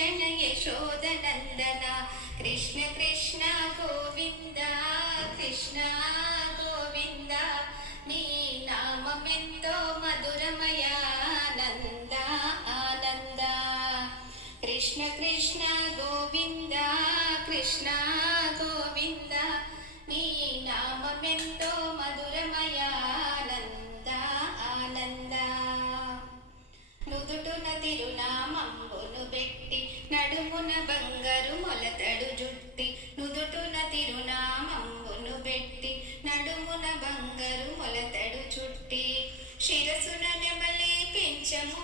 భక్షణ యశోదనందన కృష్ణ కృష్ణ గోవింద కృష్ణ గోవింద నీ నామమెంతో మధురమయ ఆనంద ఆనంద కృష్ణ కృష్ణ గోవింద కృష్ణ గోవింద నీ నామమెంతో మధురమయ ఆనంద ఆనంద నుదుటున తిరునామంబును పెట్టి నడుమున బంగారు మొలతడు జుట్టి నుదుటున తిరునామంబును పెట్టి నడుమున బంగారు మొలతడు చుట్టి శిరసున నెమలి పింఛము